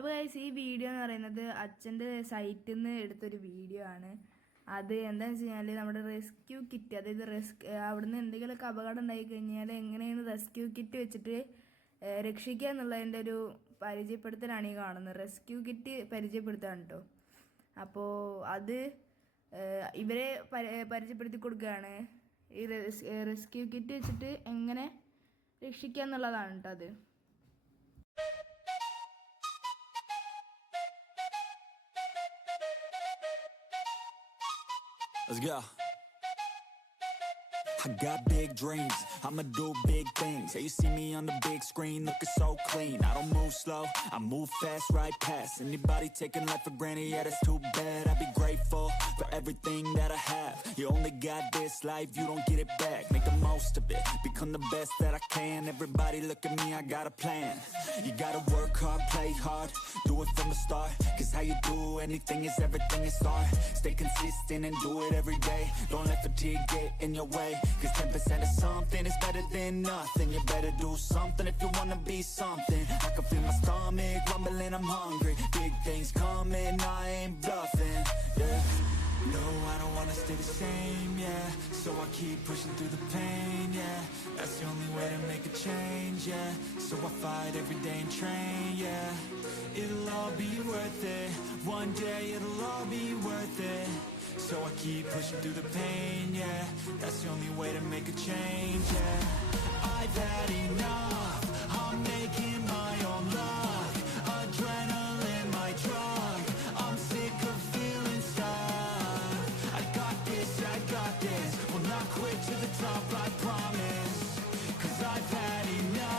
അപ്പോൾ ഗൈസ് ഈ വീഡിയോ എന്ന് പറയുന്നത് അച്ഛൻ്റെ സൈറ്റിൽ നിന്ന് എടുത്തൊരു വീഡിയോ ആണ്. അത് എന്താണെന്ന് വെച്ച് കഴിഞ്ഞാൽ നമ്മുടെ റെസ്ക്യൂ കിറ്റ്, അതായത് അവിടുന്ന് എന്തെങ്കിലുമൊക്കെ അപകടം ഉണ്ടായി കഴിഞ്ഞാൽ എങ്ങനെയാണ് റെസ്ക്യൂ കിറ്റ് വെച്ചിട്ട് രക്ഷിക്കുക എന്നുള്ളതിൻ്റെ ഒരു പരിചയപ്പെടുത്തലാണ് ഈ കാണുന്നത്. റെസ്ക്യൂ കിറ്റ് പരിചയപ്പെടുത്താണ് കേട്ടോ. അപ്പോൾ അത് ഇവരെ പരിചയപ്പെടുത്തി കൊടുക്കുകയാണ്. ഈ റെസ്ക്യൂ കിറ്റ് വെച്ചിട്ട് എങ്ങനെ രക്ഷിക്കുക എന്നുള്ളതാണ് കേട്ടോ അത്. Let's go. I got big dreams, I'ma do big things. Yeah, you see me on the big screen, looking so clean. I don't move slow, I move fast, right past anybody taking life for granted, yeah, that's too bad. I'd be grateful for everything that I have. You only got this life, you don't get it back. Make the most of it, become the best that I can. Everybody look at me, I got a plan. You gotta work hard, play hard, do it from the start. Cause how you do anything is everything you start. Stay consistent and do it every day. Don't let fatigue get in your way. Cause 10% of something is better than nothing. You better do something if you wanna be something. I can feel my stomach rumbling, I'm hungry. Big things coming, I ain't bluffing, yeah. No, I don't wanna stay the same, yeah. So I keep pushing through the pain, yeah. That's the only way to make a change, yeah. So I fight every day and train, yeah. It'll all be worth it. One day it'll all be worth it. So I keep pushing through the pain, yeah. That's the only way to make a change, yeah. I've had enough, I'm making my own luck. Adrenaline, my drug, I'm sick of feeling stuck. I got this, will not quit to the top, I promise. Cause I've had enough.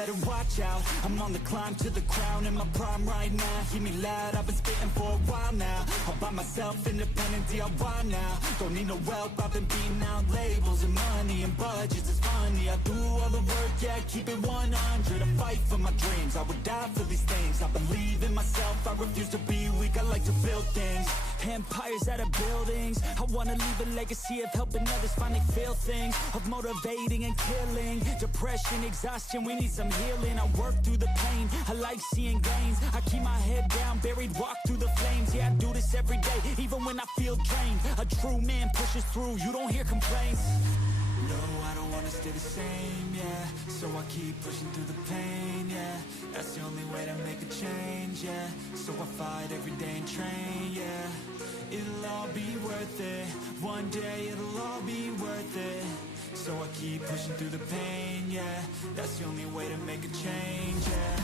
Better watch out, I'm on the climb to the crown. In my prime right now, hear me loud, I've been spitting for a while now. All by myself, independent DIY now. Don't need no help, I've been beating out labels and money and budgets, it's funny. I do all the work, yeah, keep it 100. I fight for my dreams, I would die for these things. I believe in myself, I refuse to be weak, I like to build things. Empires out of buildings, I wanna leave a legacy of helping others finally feel things. Of motivating and killing, depression, exhaustion, we need some healing. I work through the pain, I like seeing gains. I keep my head down, buried, walk through the flames. Yeah, I do this every day, even when I feel drained. A true man pushes through, you don't hear complaints. No, I don't wanna stay the same, yeah. So I keep pushing through the pain, yeah. That's the only way to make a change, yeah. So I fight every day and train, yeah. It'll all be worth it. One day it'll all be worth it. So I keep pushing through the pain, yeah. That's the only way to make a change, yeah.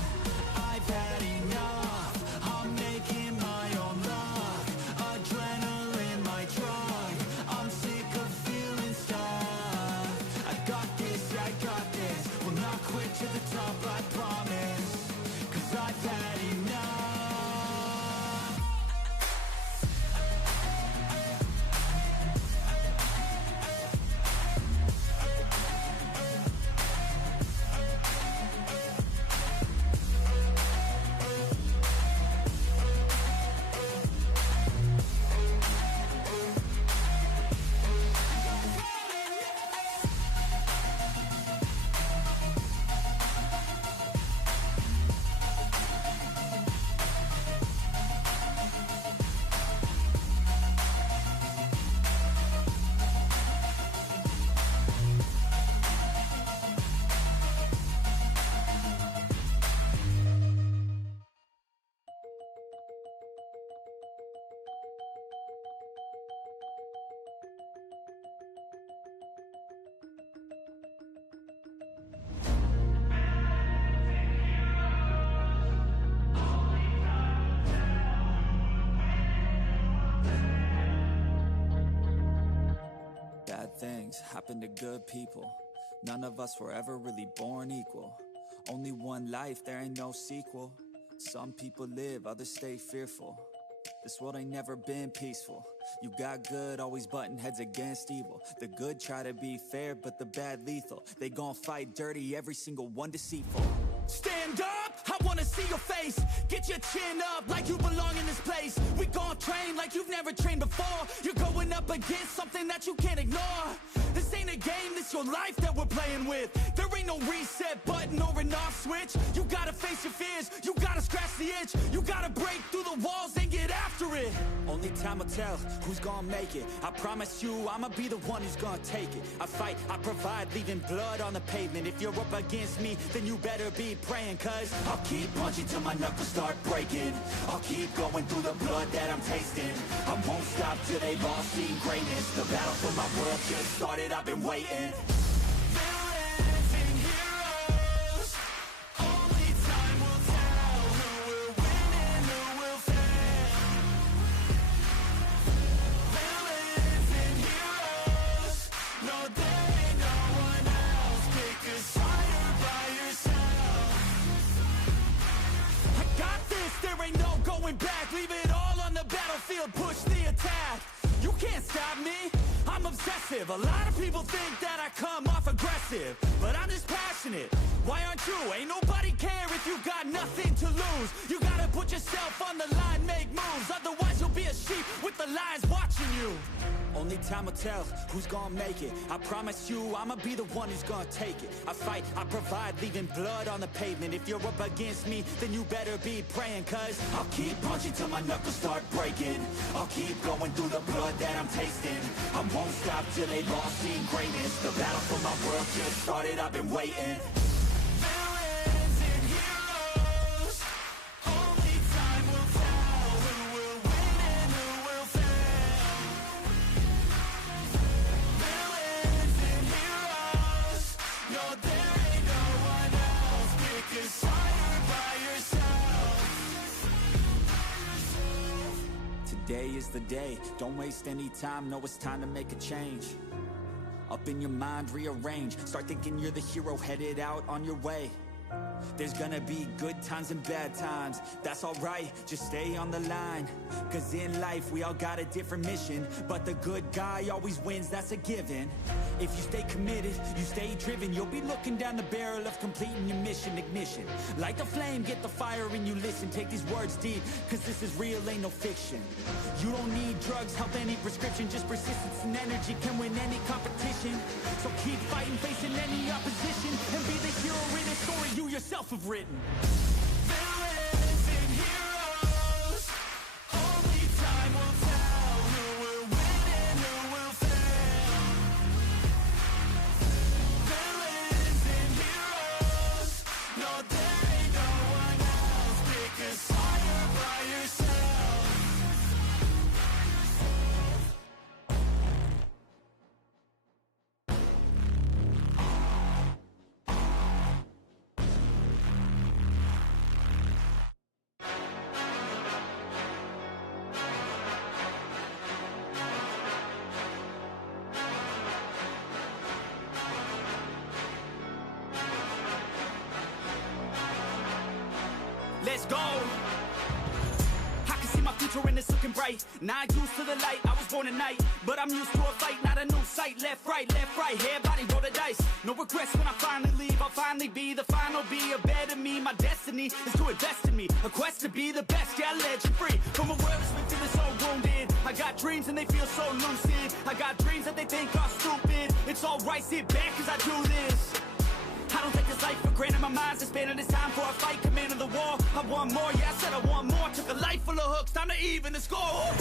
I've had enough, I'm making my own luck. Adrenaline, my drug, I'm sick of feeling stuck. I got this, will not quit to the top, I promise. Cause I've had enough. things happen to good people. None of us were ever really born equal. Only one life, there ain't no sequel. Some people live, others stay fearful. This world ain't never been peaceful. You got good, always butting heads against evil. The good try to be fair, but the bad lethal. They gon' fight dirty, every single one deceitful. Stand up, I wanna see your face. Get your chin up like you belong in this place. We gon' train like you've never trained before. You're going up against something that you can't ignore. This ain't a game, this your life that we're playing with. There ain't no reset button or an off switch. You gotta face your fears, you gotta scratch the itch. You gotta break through the walls and get after it. Only time will tell who's gonna make it. I promise you, I'ma be the one who's gonna take it. I fight, I provide, leaving blood on the pavement. If you're up against me, then you better be praying. Cause I'll keep punching till my knuckles start breaking. I'll keep going through the blood that I'm tasting. I won't stop till they've all seen greatness. The battle for my world just started, I've been waiting. Villains and heroes, only time will tell who will win and who will fail. Villains and heroes, no there ain't no one else. Pick a side by yourself. I got this, there ain't no going back. Leave it all on the battlefield, push the attack. You can't stop me, I'm obsessive. A lot of people think that I come off aggressive, but I'm just passionate. Why aren't you? Ain't nobody care if you got nothing to lose. You gotta put yourself on the line, make moves. Otherwise you'll be a sheep with the lions watching you. Only time will tell who's gonna make it. I promise you, I'ma be the one who's gonna take it. I fight, I provide, leaving blood on the pavement. If you're up against me, then you better be praying. Cause I'll keep punching till my knuckles start breaking. I'll keep going through the blood that I'm tasting. I won't stop till they've all seen greatness. The battle for my world just started, I've been waiting. Villains and heroes, only time will tell who will win and who will fail. Villains and heroes, no there ain't no one else. Pick a side by yourself. Today is the day, don't waste any time. Know it's time to make a change. Up in your mind, rearrange. Start thinking you're the hero headed out on your way. There's gonna be good times and bad times. That's alright, just stay on the line. Cause in life we all got a different mission, but the good guy always wins, that's a given. If you stay committed, you stay driven, you'll be looking down the barrel of completing your mission. Ignition, light the flame, get the fire and you listen. Take these words deep, cause this is real, ain't no fiction. You don't need drugs, help any prescription. Just persistence and energy can win any competition. So keep fighting, facing any opposition, and be the hero in a story you yourself have written. Villains and heroes, only time will tell who will win and who will fail. Villains and heroes, no there ain't no one else. Pick a side by yourself. Let's go. I can see my future and it's looking bright. Not used to the light, I was born at night, but I'm used to a fight, not a new sight. Left, right, everybody roll the dice. No regrets when I finally leave, I'll finally be the final, be a better me. My destiny is to invest in me, a quest to be the best, yeah, legend free. From a world that's been feeling so wounded, I got dreams and they feel so lucid. I got dreams that they think are stupid. It's alright, sit back cause I do this. I don't take this life for granted, my mind's expanding. It's time for a fight, commanding the war. I want more, yeah, I said I want more. Took a life full of hooks, time to even the score. One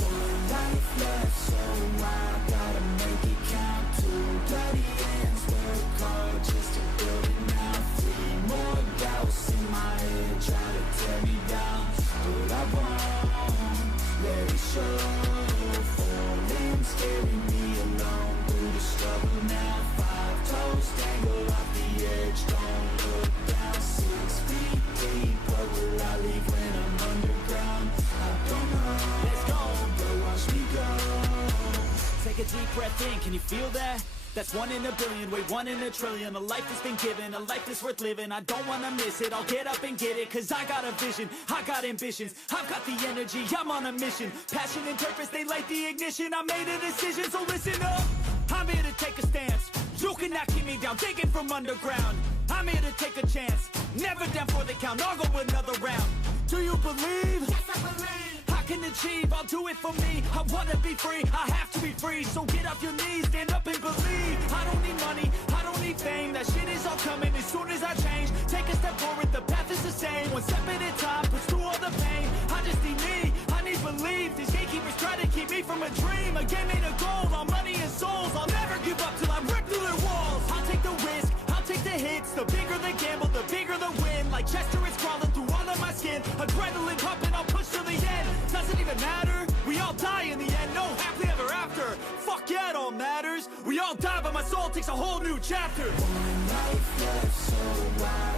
life left, so I gotta make it count. Two bloody ends, work hard just to build it now. Three more doubts in my head, try to tear me down, but I won't let it show. Falling, scaring me alone through the struggle now. 5 toes dangle off the edge, don't look down. 6 feet deep, what will I leave when I'm underground? I don't know. Let's go, but watch me go. Take a deep breath in, can you feel that? That's 1 in a billion, wait, 1 in a trillion. A life that's been given, a life that's worth living. I don't wanna miss it, I'll get up and get it. Cause I got a vision, I got ambitions, I've got the energy, I'm on a mission. Passion and purpose, they light the ignition. I made a decision, so listen up. I'm here to take a stance. You cannot keep me down, digging from underground. I'm here to take a chance, never down for the count. I'll go another round. Do you believe? Yes, I believe. I can achieve, I'll do it for me. I wanna be free, I have to be free. So get off your knees, stand up and believe. I don't need money, I don't need fame. That shit is all coming as soon as I change. Take a step forward, the path is the same. One step at a time, push through all the pain. I just need me, I need belief. These gatekeepers try to keep me from a dream. A game made of gold, all money and souls. I'll never give up till I rip through their walls. I'll take the risk, I'll take the hits. The bigger the gamble, the bigger the win. Like Chester, it's crawling through all of my skin. Adrenaline pumping, I'll push to the end. Doesn't even matter, we all die in the end. No happily ever after, fuck yeah, it all matters. We all die, but my soul takes a whole new chapter. One life left, so why